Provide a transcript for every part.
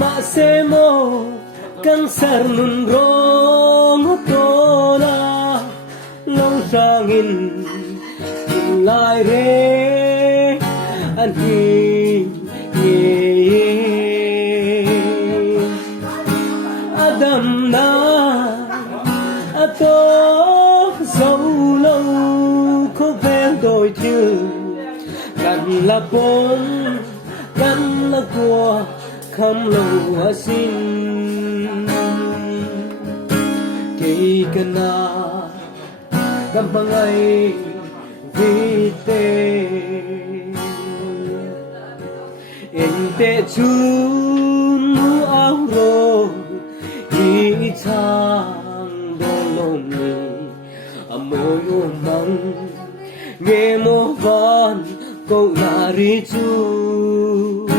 Masemo căng sar nun rong tona long sangin lai re an hi Adam na ato dấu lâu có ven đôi thiêu gần là bốn gần là của không lâu xin kỳ cần na gam bằng ai vì tê in tê chun nu áo rô đi chang đô lông mi môi ôm mong nghe mô van câu là ri chu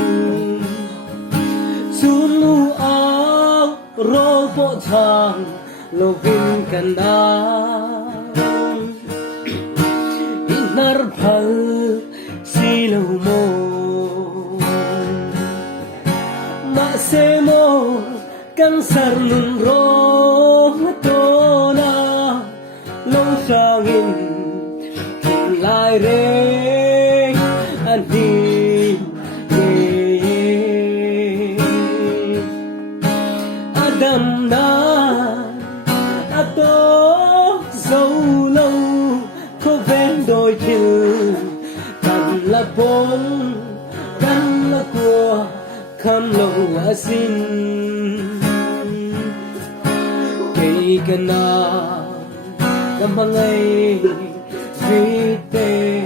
nu áo rô bộ chang lo vinh cần đa inar phal si lo mo ma se mo căng sar nun ro to na long sangin lai re an hi Adam na ato dấu lâu có ven đôi thiêu cần là bốn cần là của khăm lâu xin kỳ cần na gam bằng ai vì tê